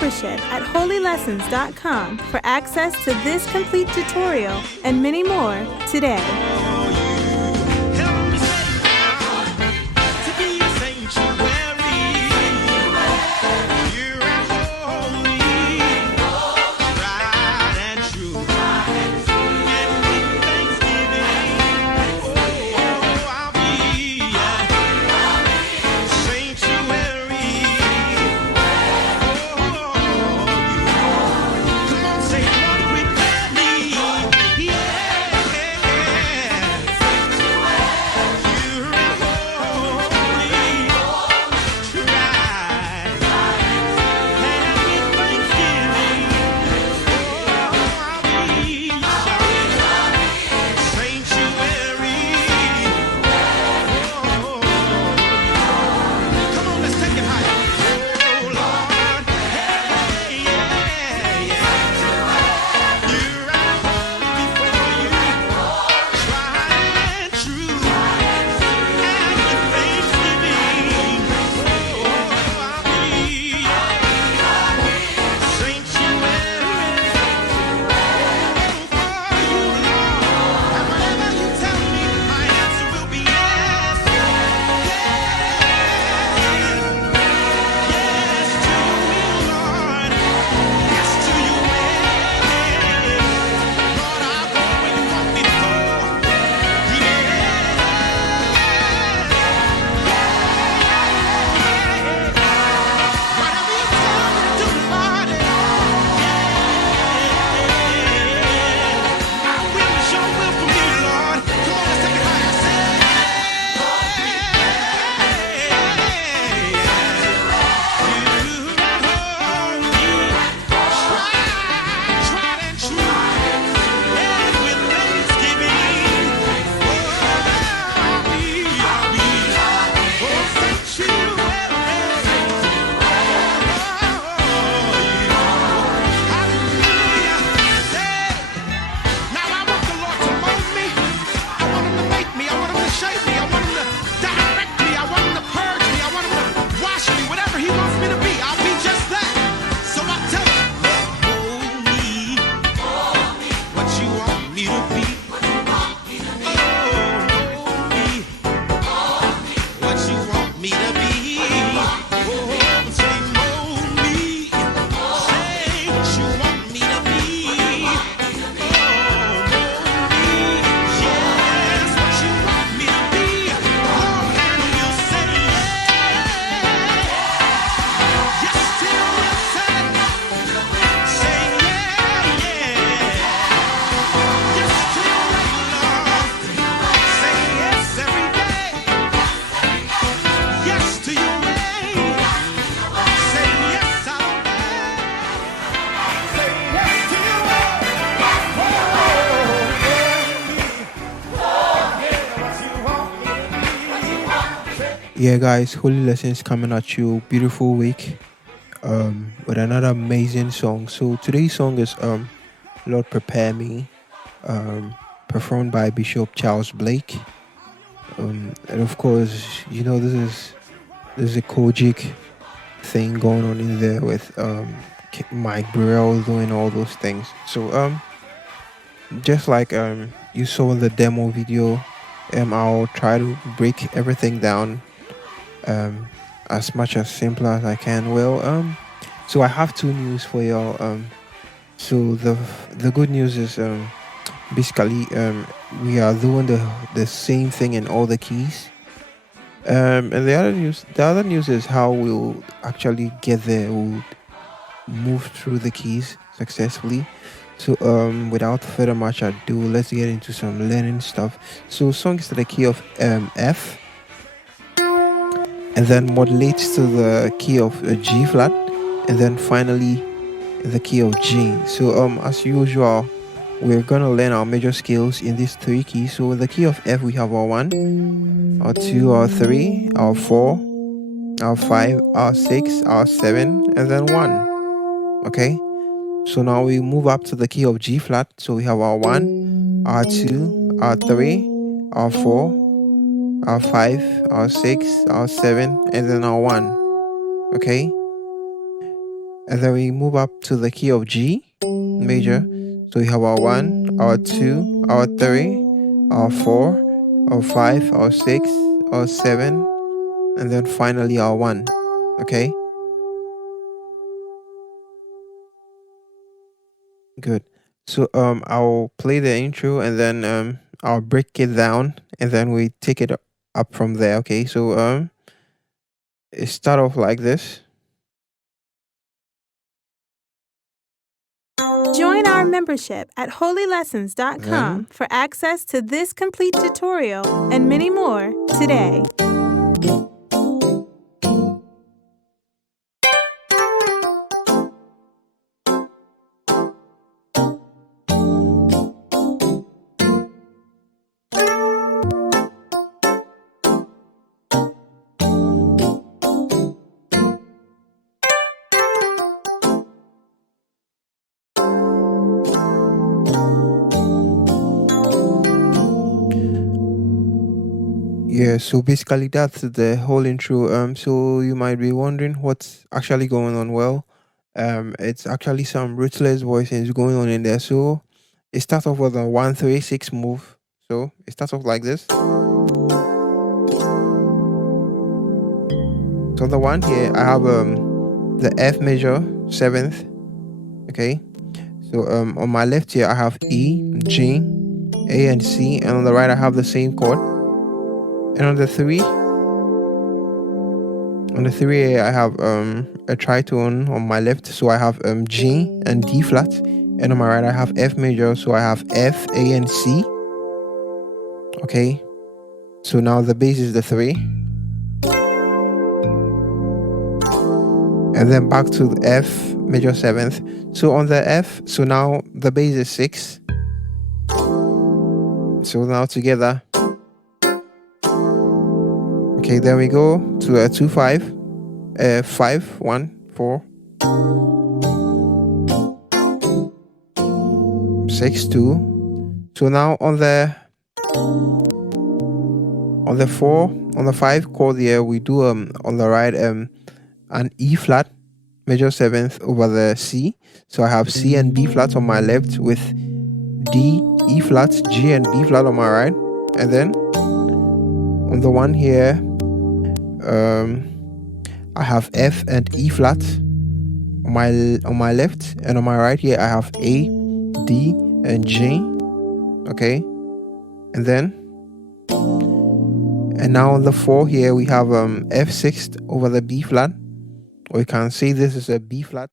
membership at holylessons.com for access to this complete tutorial and many more today. Yeah, guys, Holy Lessons coming at you, beautiful week, with another amazing song. So today's song is Lord Prepare Me, performed by Bishop Charles Blake. And of course, this is a Kojic thing going on in there with Mike Burrell doing all those things. So just like you saw in the demo video, I'll try to break everything down as much as simple as I can. So I have two news for y'all. So the good news is basically we are doing the same thing in all the keys. And the other news is how we'll actually get there. We'll move through the keys successfully. So without further much ado, let's get into some learning stuff. So song is to the key of F, and then modulates to the key of G flat, and then finally the key of G. So as usual, we're gonna learn our major scales in these three keys. So in the key of F, we have our 1, our 2, our 3, our 4, our 5, our 6, our 7, and then 1. Okay, so now we move up to the key of G flat. So we have our 1, our 2, our 3, our 4, our 5, our 6, our 7, and then our 1. Okay, and then we move up to the key of G major. So we have our 1, our 2, our 3, our 4, our 5, our 6, our 7, and then finally our 1. Okay, good. So I'll play the intro, and then I'll break it down, and then we take it up from there. Okay, so it start off like this. Join our membership at holylessons.com for access to this complete tutorial and many more today. Yeah, so basically that's the whole intro. So you might be wondering what's actually going on. Well, it's actually some ruthless voicings going on in there. So it starts off with a 1-3-6 move. So it starts off like this. So the one here, I have the F major 7th. Okay. So on my left here, I have E, G, A, and C, and on the right I have the same chord. And on the 3, I have a tritone on my left, so I have G and D flat, and on my right I have F major, so I have F, A, and C. Okay, so now the bass is the 3, and then back to the F major 7th. So on the F, so now the bass is 6. So now together. Okay, then we go to a 2-5, 5-1-4, 6-2. So now on the 4, on the 5 chord here, we do on the right an E flat major 7th over the C. So I have C and B flats on my left with D, E flats, G and B flat on my right, and then on the one here, I have F and E flat on my left, and on my right here I have A, D, and G. Okay, and now on the 4 here we have F6 over the B flat, or you can say this is a B flat.